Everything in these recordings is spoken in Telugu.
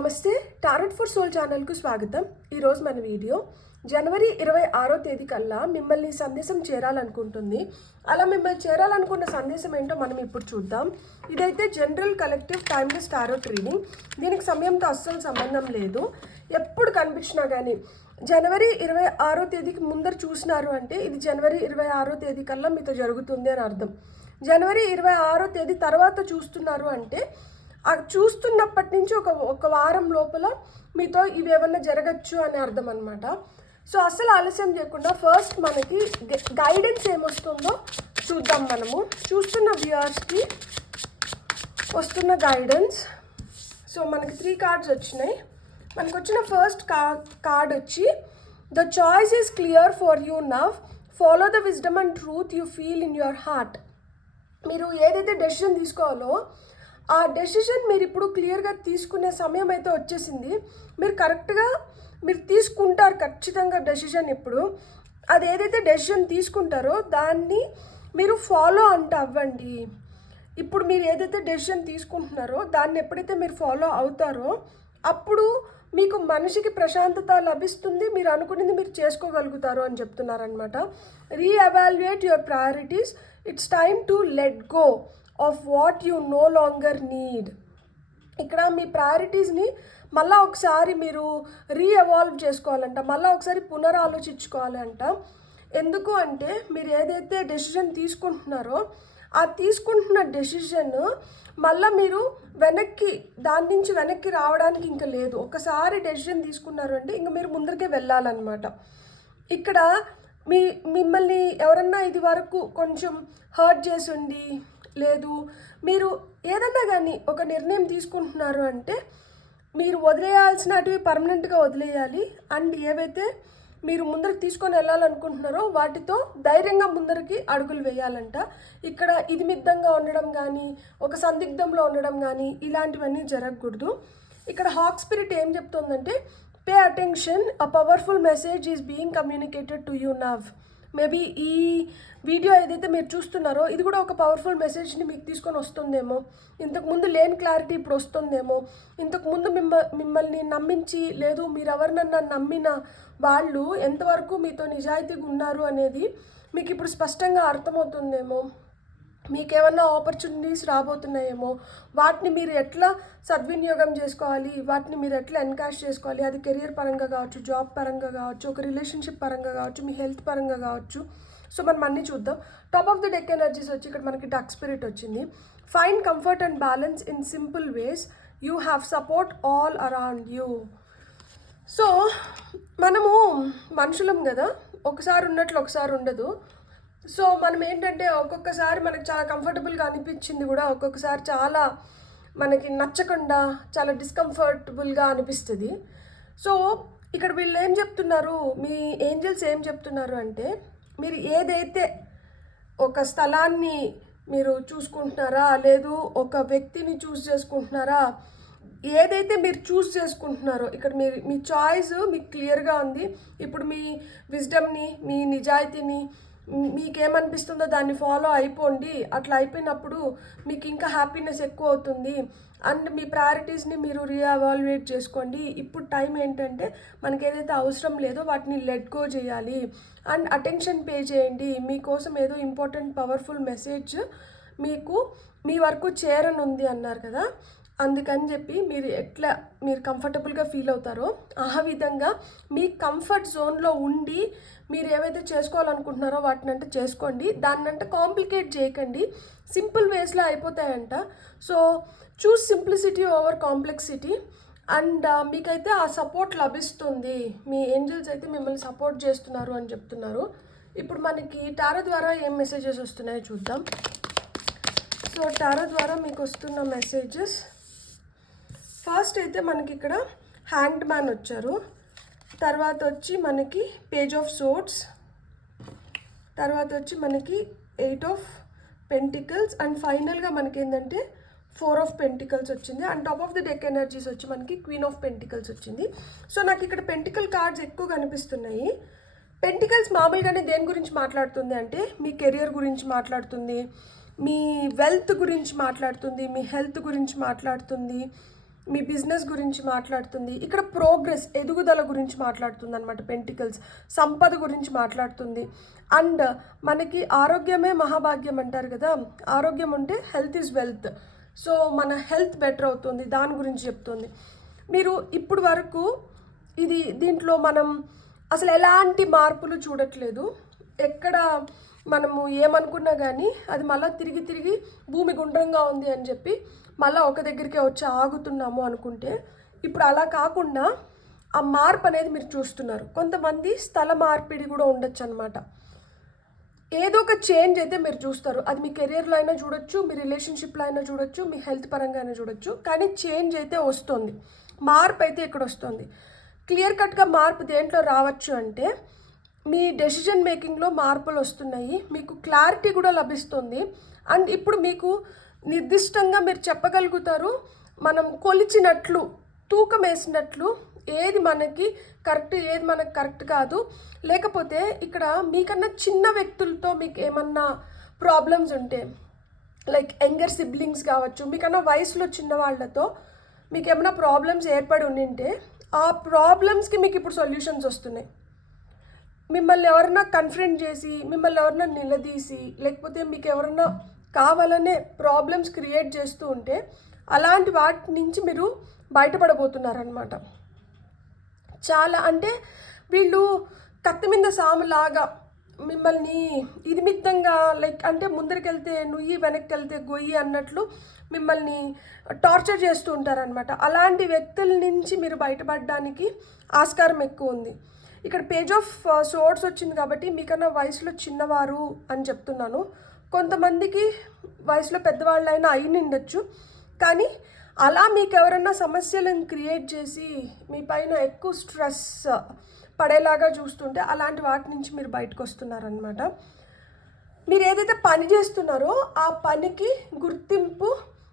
నమస్తే టారెట్ ఫర్ సోల్ ఛానల్కు స్వాగతం. ఈరోజు మన వీడియో జనవరి 26వ తేదీ కల్లా మిమ్మల్ని సందేశం చేరాలనుకుంటుంది. అలా మిమ్మల్ని చేరాలనుకున్న సందేశం ఏంటో మనం ఇప్పుడు చూద్దాం. ఇదైతే general collective timeless tarot reading. దీనికి సమయంతో అస్సలు సంబంధం లేదు. ఎప్పుడు కనిపించినా కానీ జనవరి 26వ తేదీకి ముందర చూసినారు అంటే ఇది జనవరి 26వ తేదీ కల్లా మీతో జరుగుతుంది అని అర్థం. జనవరి 26వ తేదీ తర్వాత చూస్తున్నారు అంటే చూస్తున్నప్పటి నుంచి ఒక వారం లోపల మీతో ఇవి ఏమన్నా జరగచ్చు అని అర్థం అనమాట. సో అసలు ఆలస్యం చేయకుండా ఫస్ట్ మనకి గైడెన్స్ ఏమొస్తుందో చూద్దాం. మనము చూస్తున్న వ్యూయర్స్కి వస్తున్న గైడెన్స్. సో మనకి 3 కార్డ్స్ వచ్చినాయి. మనకు వచ్చిన ఫస్ట్ కార్డ్ వచ్చి the choice is clear for you now, follow the wisdom and truth you feel in your heart. మీరు ఏదైతే డెసిషన్ తీసుకోవాలో ఆ డెసిషన్ మీరు ఇప్పుడు క్లియర్గా తీసుకునే సమయం అయితే వచ్చేసింది. మీరు కరెక్ట్గా మీరు తీసుకుంటారు ఖచ్చితంగా డెసిషన్. ఇప్పుడు అది ఏదైతే డెసిషన్ తీసుకుంటారో దాన్ని మీరు ఫాలో అవ్వండి. ఇప్పుడు మీరు ఏదైతే డెసిషన్ తీసుకుంటున్నారో దాన్ని ఎప్పుడైతే మీరు ఫాలో అవుతారో అప్పుడు మీకు మనిషికి ప్రశాంతత లభిస్తుంది. మీరు అనుకునేది మీరు చేసుకోగలుగుతారు అని చెప్తున్నారనమాట. Re-evaluate your priorities. It's time to let go of what you know longer need. ఇక్కడ మీ ప్రయారిటీస్ని మళ్ళీ ఒకసారి మీరు రీఎవాల్వ్ చేసుకోవాలంట, మళ్ళీ ఒకసారి పునరాలోచించుకోవాలంట. ఎందుకు అంటే మీరు ఏదైతే డెసిషన్ తీసుకుంటున్నారో ఆ తీసుకుంటున్న డెసిషన్ మళ్ళీ మీరు దాని నుంచి వెనక్కి రావడానికి ఇంకా లేదు. ఒకసారి డెసిషన్ తీసుకున్నారు అంటే ఇంక మీరు ముందరికే వెళ్ళాలన్నమాట. ఇక్కడ మిమ్మల్ని ఎవరన్నా ఇది వరకు కొంచెం హర్ట్ చేసి ఉండి లేదు, మీరు ఏదన్నా కానీ ఒక నిర్ణయం తీసుకుంటున్నారు అంటే మీరు వదిలేయాల్సినవి పర్మనెంట్గా వదిలేయాలి. అండ్ ఏవైతే మీరు ముందరికి తీసుకొని వెళ్ళాలనుకుంటున్నారో వాటితో ధైర్యంగా ముందరికి అడుగులు వేయాలంట. ఇక్కడ ఇది మిద్దంగా ఉండడం కానీ ఒక సందిగ్ధంలో ఉండడం కానీ ఇలాంటివన్నీ జరగకూడదు. ఇక్కడ హాక్ స్పిరిట్ ఏం చెప్తుందంటే pay attention, a powerful message is being communicated to you now. Maybe ఈ వీడియో ఏదైతే మీరు చూస్తున్నారో ఇది కూడా ఒక పవర్ఫుల్ మెసేజ్ని మీకు తీసుకొని వస్తుందేమో. ఇంతకుముందు లేని క్లారిటీ ఇప్పుడు వస్తుందేమో. ఇంతకుముందు మిమ్మల్ని నమ్మించి లేదు మీరు ఎవరినన్నా నమ్మిన వాళ్ళు ఎంతవరకు మీతో నిజాయితీగా ఉన్నారు అనేది మీకు ఇప్పుడు స్పష్టంగా అర్థమవుతుందేమో. మీకేమన్నా ఆపర్చునిటీస్ రాబోతున్నాయేమో. వాటిని మీరు ఎట్లా సద్వినియోగం చేసుకోవాలి, వాటిని మీరు ఎట్లా ఎన్కాష్ చేసుకోవాలి. అది కెరియర్ పరంగా కావచ్చు, జాబ్ పరంగా కావచ్చు, ఒక రిలేషన్షిప్ పరంగా కావచ్చు, మీ హెల్త్ పరంగా కావచ్చు. సో మనం అన్నీ చూద్దాం. Top of the deck energies వచ్చి ఇక్కడ మనకి డక్ స్పిరిట్ వచ్చింది. Find comfort and balance in simple ways. You have support all around you. So మనము మనుషులం కదా, ఒకసారి ఉన్నట్లు ఒకసారి ఉండదు. సో మనం ఏంటంటే ఒక్కొక్కసారి మనకు చాలా కంఫర్టబుల్గా అనిపించింది కూడా ఒక్కొక్కసారి చాలా మనకి నచ్చకుండా చాలా డిస్కంఫర్టబుల్గా అనిపిస్తుంది. సో ఇక్కడ వీళ్ళు ఏం చెప్తున్నారు, మీ ఏంజల్స్ ఏం చెప్తున్నారు అంటే మీరు ఏదైతే ఒక స్థలాన్ని మీరు చూసుకుంటున్నారా లేదు ఒక వ్యక్తిని చూస్ చేసుకుంటున్నారా, ఏదైతే మీరు చూస్ చేసుకుంటున్నారో ఇక్కడ మీ చాయిస్ మీకు క్లియర్గా ఉంది. ఇప్పుడు మీ విజ్డమ్ని మీ నిజాయితీని మీకేమనిపిస్తుందో దాన్ని ఫాలో అయిపోండి. అట్లా అయిపోయినప్పుడు మీకు ఇంకా హ్యాపీనెస్ ఎక్కువ అవుతుంది. అండ్ మీ ప్రయారిటీస్ని మీరు రీఎవాల్యుయేట్ చేసుకోండి. ఇప్పుడు టైం ఏంటంటే మనకి ఏదైతే అవసరం లేదో వాటిని లెట్ గో చేయాలి. అండ్ అటెన్షన్ పే చేయండి. మీకోసం ఏదో ఇంపార్టెంట్ పవర్ఫుల్ మెసేజ్ మీకు మీ వరకు చేరనుంది అన్నారు కదా, అందుకని చెప్పి మీరు కంఫర్టబుల్గా ఫీల్ అవుతారో ఆ విధంగా మీ కంఫర్ట్ జోన్లో ఉండి మీరు ఏవైతే చేసుకోవాలనుకుంటున్నారో వాటిని అంటే చేసుకోండి. దాన్నంటే కాంప్లికేట్ చేయకండి, సింపుల్ వేస్లో అయిపోతాయంట. So choose simplicity over complexity. And మీకైతే ఆ సపోర్ట్ లభిస్తుంది. మీ ఏంజల్స్ అయితే మిమ్మల్ని సపోర్ట్ చేస్తున్నారు అని చెప్తున్నారు. ఇప్పుడు మనకి టారో ద్వారా ఏం మెసేజెస్ వస్తున్నాయో చూద్దాం. సో టారో ద్వారా మీకు వస్తున్న మెసేజెస్ ఫస్ట్ అయితే మనకి ఇక్కడ హ్యాంగ్డ్ మ్యాన్ వచ్చారు, తర్వాత వచ్చి మనకి పేజ్ ఆఫ్ సోర్డ్స్, తర్వాత వచ్చి మనకి 8 ఆఫ్ పెంటికల్స్ అండ్ ఫైనల్గా మనకి ఏంటంటే 4 ఆఫ్ పెంటికల్స్ వచ్చింది. And top of the deck energies వచ్చి మనకి క్వీన్ ఆఫ్ పెంటికల్స్ వచ్చింది. సో నాకు ఇక్కడ పెంటికల్ కార్డ్స్ ఎక్కువ కనిపిస్తున్నాయి. పెంటికల్స్ మామూలుగానే దేని గురించి మాట్లాడుతుంది అంటే మీ కెరియర్ గురించి మాట్లాడుతుంది, మీ వెల్త్ గురించి మాట్లాడుతుంది, మీ హెల్త్ గురించి మాట్లాడుతుంది, మీ బిజినెస్ గురించి మాట్లాడుతుంది. ఇక్కడ ప్రోగ్రెస్, ఎదుగుదల గురించి మాట్లాడుతుంది అనమాట. పెంటికల్స్ సంపద గురించి మాట్లాడుతుంది. అండ్ మనకి ఆరోగ్యమే మహాభాగ్యం అంటారు కదా, ఆరోగ్యం ఉంటే హెల్త్ ఈజ్ వెల్త్. సో మన హెల్త్ బెటర్ అవుతుంది, దాని గురించి చెప్తుంది. మీరు ఇప్పుడు వరకు దీంట్లో మనం అసలు ఎలాంటి మార్పులు చూడట్లేదు. ఎక్కడ మనము ఏమనుకున్నా కానీ అది మళ్ళీ తిరిగి తిరిగి భూమి గుండ్రంగా ఉంది అని చెప్పి మళ్ళీ ఒక దగ్గరికే వచ్చి ఆగుతున్నాము అనుకుంటే, ఇప్పుడు అలా కాకుండా ఆ మార్పు అనేది మీరు చూస్తున్నారు. కొంతమంది స్థల మార్పిడి కూడా ఉండొచ్చు అనమాట. ఏదో ఒక చేంజ్ అయితే మీరు చూస్తారు. అది మీ కెరియర్లో అయినా చూడొచ్చు, మీ రిలేషన్షిప్లో అయినా చూడొచ్చు, మీ హెల్త్ పరంగా అయినా చూడొచ్చు. కానీ చేంజ్ అయితే వస్తుంది, మార్పు అయితే ఇక్కడ వస్తుంది. క్లియర్ కట్గా మార్పు దేంట్లో రావచ్చు అంటే మీ డెసిషన్ మేకింగ్లో మార్పులు వస్తున్నాయి, మీకు క్లారిటీ కూడా లభిస్తుంది. అండ్ ఇప్పుడు మీకు నిర్దిష్టంగా మీరు చెప్పగలుగుతారు, మనం కొలిచినట్లు, తూకం వేసినట్లు ఏది మనకి కరెక్ట్, ఏది మనకు కరెక్ట్ కాదు. లేకపోతే ఇక్కడ మీకన్నా చిన్న వ్యక్తులతో మీకు ఏమన్నా ప్రాబ్లమ్స్ ఉంటే, లైక్ యంగర్ సిబ్లింగ్స్ కావచ్చు, మీకన్నా వయసులో చిన్న వాళ్ళతో మీకు ఏమైనా ప్రాబ్లమ్స్ ఏర్పడి ఉండింటే ఆ ప్రాబ్లమ్స్కి మీకు ఇప్పుడు సొల్యూషన్స్ వస్తున్నాయి. మిమ్మల్ని ఎవరన్నా కన్ఫ్రంట్ చేసి, మిమ్మల్ని ఎవరన్నా నిలదీసి, లేకపోతే మీకు ఎవరన్నా కావాలనే ప్రాబ్లమ్స్ క్రియేట్ చేస్తూ ఉంటే అలాంటి వాటి నుంచి మీరు బయటపడబోతున్నారనమాట. చాలా అంటే వీళ్ళు కత్తి మీద సాములాగా మిమ్మల్ని ఇదిమిత్తంగా, లైక్ అంటే ముందరికెళ్తే నుయ్యి వెనక్కి వెళ్తే గొయ్యి అన్నట్లు మిమ్మల్ని టార్చర్ చేస్తూ ఉంటారనమాట. అలాంటి వ్యక్తుల నుంచి మీరు బయటపడడానికి ఆస్కారం ఎక్కువ ఉంది. ఇక్కడ పేజ్ ఆఫ్ సోర్స్ వచ్చింది కాబట్టి మీకన్నా వయసులో చిన్నవారు అని చెప్తున్నాను. కొంతమందికి వయసులో పెద్దవాళ్ళైనా అయినిండొచ్చు, కానీ అలా మీకు ఎవరైనా సమస్యలను క్రియేట్ చేసి మీ పైన ఎక్కువ స్ట్రెస్ పడేలాగా చూస్తుంటే అలాంటి వాటి నుంచి మీరు బయటకు వస్తున్నారనమాట. మీరు ఏదైతే పని చేస్తున్నారో ఆ పనికి గుర్తింపు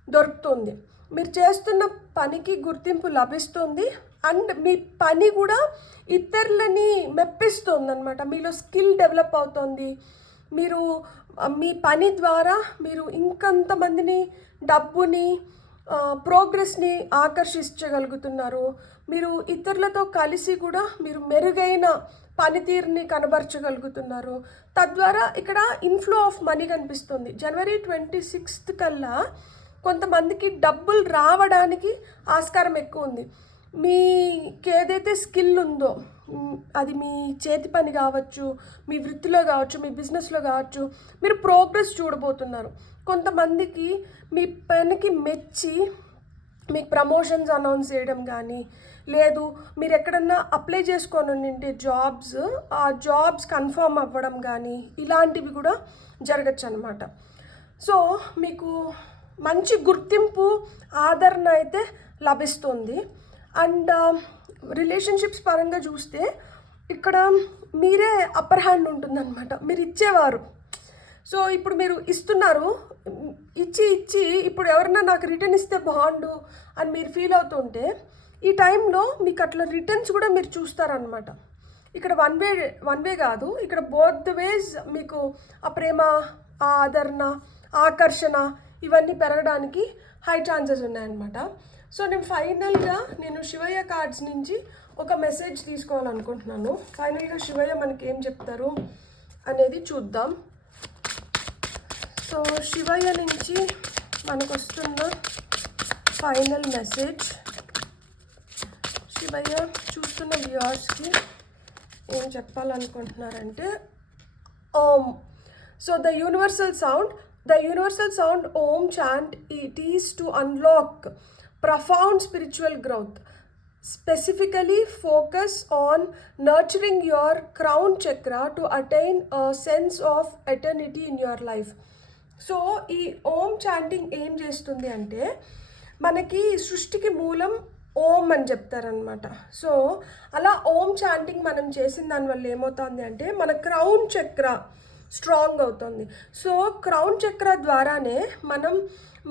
దొరుకుతుంది, మీరు చేస్తున్న పనికి గుర్తింపు లభిస్తుంది. అండ్ మీ పని కూడా ఇతరులని మెప్పిస్తుంది అనమాట. మీలో స్కిల్ డెవలప్ అవుతుంది. మీరు మీ పని ద్వారా మీరు ఇంకొంతమందిని, డబ్బుని, ప్రోగ్రెస్ని ఆకర్షించగలుగుతున్నారు. మీరు ఇతరులతో కలిసి కూడా మీరు మెరుగైన పనితీరుని కనబరచగలుగుతున్నారు. తద్వారా ఇక్కడ ఇన్ఫ్లో ఆఫ్ మనీ కనిపిస్తుంది. జనవరి 26 కల్లా కొంతమందికి డబ్బులు రావడానికి ఆస్కారం ఎక్కువ ఉంది. మీకు ఏదైతే స్కిల్ ఉందో, అది మీ చేతి పని కావచ్చు, మీ వృత్తిలో కావచ్చు, మీ బిజినెస్లో కావచ్చు, మీరు ప్రోగ్రెస్ చూడబోతున్నారు. కొంతమందికి మీ పనికి మెచ్చి మీకు ప్రమోషన్స్ అనౌన్స్ చేయడం కానీ, లేదు మీరు ఎక్కడన్నా అప్లై చేసుకొని ఉంటే జాబ్స్, ఆ జాబ్స్ కన్ఫర్మ్ అవ్వడం కానీ, ఇలాంటివి కూడా జరగచ్చు అనమాట. సో మీకు మంచి గుర్తింపు, ఆదరణ అయితే లభిస్తుంది. అండ్ రిలేషన్షిప్స్ పరంగా చూస్తే ఇక్కడ మీరే అప్పర్ హ్యాండ్ ఉంటుందన్నమాట, మీరు ఇచ్చేవారు. సో ఇప్పుడు మీరు ఇస్తున్నారు, ఇచ్చి ఇప్పుడు ఎవరన్నా నాకు రిటర్న్ ఇస్తే బాగుండు అని మీరు ఫీల్ అవుతుంటే ఈ టైంలో మీకు అట్లా రిటర్న్స్ కూడా మీరు చూస్తారనమాట. ఇక్కడ వన్ వే కాదు, ఇక్కడ బోత్ వేస్ మీకు ఆ ప్రేమ, ఆ ఆదరణ, ఆకర్షణ ఇవన్నీ పెరగడానికి హై ఛాన్సెస్ ఉన్నాయన్నమాట. సో నేను ఫైనల్గా శివయ్య కార్డ్స్ నుంచి ఒక మెసేజ్ తీసుకోవాలనుకుంటున్నాను. ఫైనల్గా శివయ్య మనకి ఏం చెప్తారు అనేది చూద్దాం. సో శివయ్య నుంచి మనకు వస్తున్న ఫైనల్ మెసేజ్, శివయ్య చూస్తున్న వ్యూవర్స్కి ఏం చెప్పాలనుకుంటున్నారంటే, Om. So the universal sound Om chant, it is to unlock profound spiritual growth. Specifically focus on nurturing your crown chakra to attain a sense of eternity in your life. So ఈ ఓం చాంటింగ్ ఏం చేస్తుంది అంటే, మనకి సృష్టికి మూలం ఓం అని చెప్తారనమాట. సో అలా ఓం చాంటింగ్ మనం చేసిన దానివల్ల ఏమవుతుంది అంటే మన క్రౌన్ చక్ర స్ట్రాంగ్ అవుతుంది. సో క్రౌన్ చక్ర ద్వారానే మనం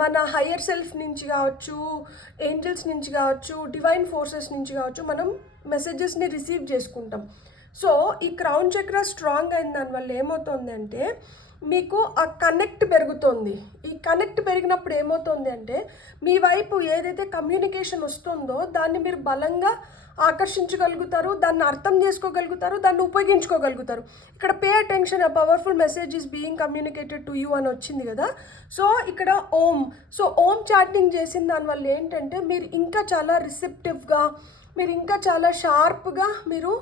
మన హయ్యర్ సెల్ఫ్ నుంచి కావచ్చు, ఏంజల్స్ నుంచి కావచ్చు, డివైన్ ఫోర్సెస్ నుంచి కావచ్చు, మనం మెసేజెస్ని రిసీవ్ చేసుకుంటాం. సో ఈ క్రౌన్ చక్ర స్ట్రాంగ్ అయిన దానివల్ల ఏమవుతుంది అంటే మీకు ఆ కనెక్ట్ పెరుగుతుంది. ఈ కనెక్ట్ పెరిగినప్పుడు ఏమవుతుంది అంటే మీ వైపు ఏదైతే కమ్యూనికేషన్ వస్తుందో దాన్ని మీరు బలంగా ఆకర్షించగలుగుతారు, దాన్ని అర్థం చేసుకోగలుగుతారు, దాన్ని ఉపయోగించుకోగలుగుతారు. ఇక్కడ pay attention, a powerful message is being communicated to you అని వచ్చింది కదా. సో ఇక్కడ ఓం చాటింగ్ చేసిన దానివల్ల ఏంటంటే మీరు ఇంకా చాలా రిసెప్టివ్గా, మీరు ఇంకా చాలా షార్ప్గా మీరు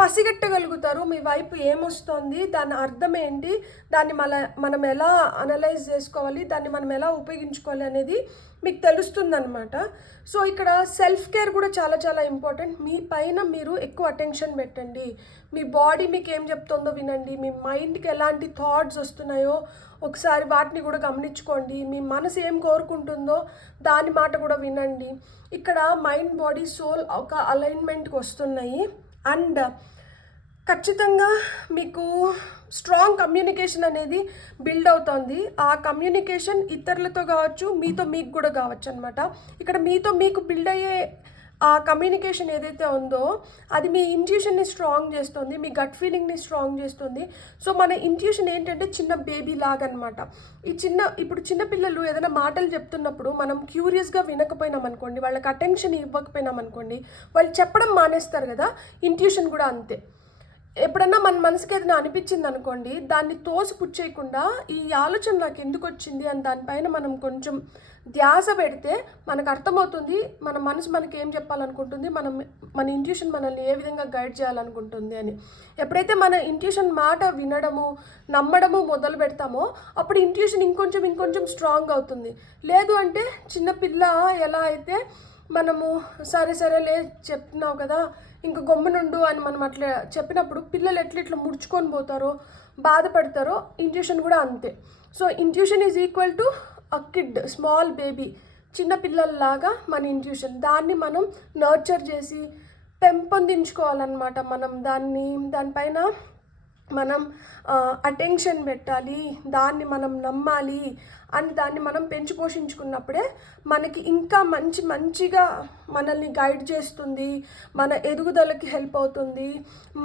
పసిగట్టగలుగుతారు మీ వైపు ఏమొస్తుంది, దాని అర్థం ఏంటి, దాన్ని మనం ఎలా అనలైజ్ చేసుకోవాలి, దాన్ని మనం ఎలా ఉపయోగించుకోవాలి అనేది మీకు తెలుస్తుందన్నమాట. సో ఇక్కడ సెల్ఫ్ కేర్ కూడా చాలా చాలా ఇంపార్టెంట్. మీ పైన మీరు ఎక్కువ అటెన్షన్ పెట్టండి. మీ బాడీ మీకు ఏం చెప్తుందో వినండి. మీ మైండ్కి ఎలాంటి థాట్స్ వస్తున్నాయో ఒకసారి వాటిని కూడా గమనించుకోండి. మీ మనసు ఏం కోరుకుంటుందో దాని మాట కూడా వినండి. ఇక్కడ మైండ్, బాడీ, సోల్ ఒక అలైన్మెంట్కి వస్తున్నాయి. అండ్ ఖచ్చితంగా మీకు స్ట్రాంగ్ కమ్యూనికేషన్ అనేది బిల్డ్ అవుతుంది. ఆ కమ్యూనికేషన్ ఇతరులతో కావచ్చు, మీతో మీకు కూడా కావచ్చు అనమాట. ఇక్కడ మీతో మీకు బిల్డ్ అయ్యే ఆ కమ్యూనికేషన్ ఏదైతే ఉందో అది మీ ఇంట్యూషన్ని స్ట్రాంగ్ చేస్తుంది, మీ గట్ ఫీలింగ్ని స్ట్రాంగ్ చేస్తుంది. సో మన ఇంట్యూషన్ ఏంటంటే చిన్న బేబీ లాగా అనమాట. ఇప్పుడు చిన్నపిల్లలు ఏదైనా మాటలు చెప్తున్నప్పుడు మనం క్యూరియస్గా వినకపోయినాం అనుకోండి, వాళ్ళకి అటెన్షన్ ఇవ్వకపోయినాం అనుకోండి, వాళ్ళు చెప్పడం మానేస్తారు కదా. ఇంట్యూషన్ కూడా అంతే. ఎప్పుడన్నా మన మనసుకి ఏదైనా అనిపించింది అనుకోండి, దాన్ని తోసిపుచ్చేయకుండా ఈ ఆలోచన నాకు ఎందుకు వచ్చింది అని దానిపైన మనం కొంచెం ధ్యాస పెడితే మనకు అర్థమవుతుంది మన మనసు మనకి ఏం చెప్పాలనుకుంటుంది, మన ఇంట్యూషన్ మనల్ని ఏ విధంగా గైడ్ చేయాలనుకుంటుంది అని. ఎప్పుడైతే మన ఇంట్యూషన్ మాట వినడము, నమ్మడము మొదలు పెడతామో అప్పుడు ఇంట్యూషన్ ఇంకొంచెం స్ట్రాంగ్ అవుతుంది. లేదు అంటే చిన్నపిల్ల ఎలా అయితే మనము సరేలే చెప్తున్నావు కదా ఇంక గమ్మునుండు అని మనం అట్లా చెప్పినప్పుడు పిల్లలు ఎట్లా ముడుచుకొని పోతారో, బాధపడతారో, ఇంట్యూషన్ కూడా అంతే. So intuition is equal to a kid, small baby, చిన్న పిల్లల్లాగా మన ఇంట్యూషన్. దాన్ని మనం నర్చర్ చేసి పెంపొందించుకోవాలన్నమాట. మనం దానిపైన మనం అటెన్షన్ పెట్టాలి, దాన్ని మనం నమ్మాలి అని దాన్ని మనం పెంచి పోషించుకున్నప్పుడే మనకి ఇంకా మంచిగా మనల్ని గైడ్ చేస్తుంది, మన ఎదుగుదలకి హెల్ప్ అవుతుంది,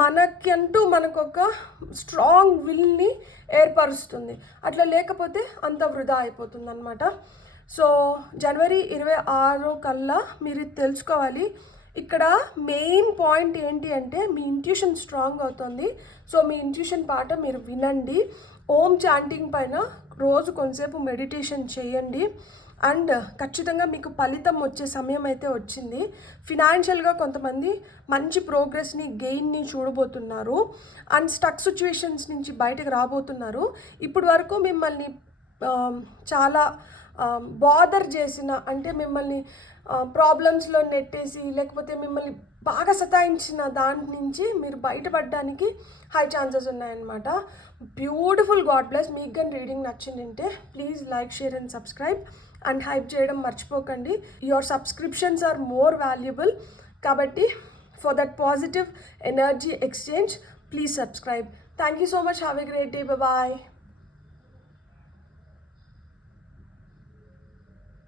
మనకంటూ మనకొక స్ట్రాంగ్ విల్ని ఏర్పరుస్తుంది. అట్లా లేకపోతే అంత వృధా అయిపోతుంది అనమాట. సో జనవరి 26 కల్లా మీరు తెలుసుకోవాలి. ఇక్కడ మెయిన్ పాయింట్ ఏంటి అంటే మీ ఇంట్యూషన్ స్ట్రాంగ్ అవుతుంది. సో మీ ఇంట్యూషన్ పాట మీరు వినండి. ఓం చాంటింగ్ పైన రోజు కొంతసేపు మెడిటేషన్ చేయండి. అండ్ ఖచ్చితంగా మీకు ఫలితం వచ్చే సమయం అయితే వచ్చింది. ఫినాన్షియల్గా కొంతమంది మంచి ప్రోగ్రెస్ని, గెయిన్ని చూడబోతున్నారు. అండ్ స్టక్ సిచ్యువేషన్స్ నుంచి బయటకు రాబోతున్నారు. ఇప్పటి వరకు మిమ్మల్ని చాలా బాదర్ చేసిన, అంటే మిమ్మల్ని ప్రాబ్లమ్స్లో నెట్టేసి లేకపోతే మిమ్మల్ని బాగా సతాయించిన దాని నుంచి మీరు బయటపడడానికి హై ఛాన్సెస్ ఉన్నాయన్నమాట. బ్యూటిఫుల్. God bless. మీకు కానీ రీడింగ్ నచ్చిందంటే please like, share and subscribe. And hype చేయడం మర్చిపోకండి. Your subscriptions are more valuable. కాబట్టి for that positive energy exchange please subscribe. Thank you so much. Have a great day. Bye.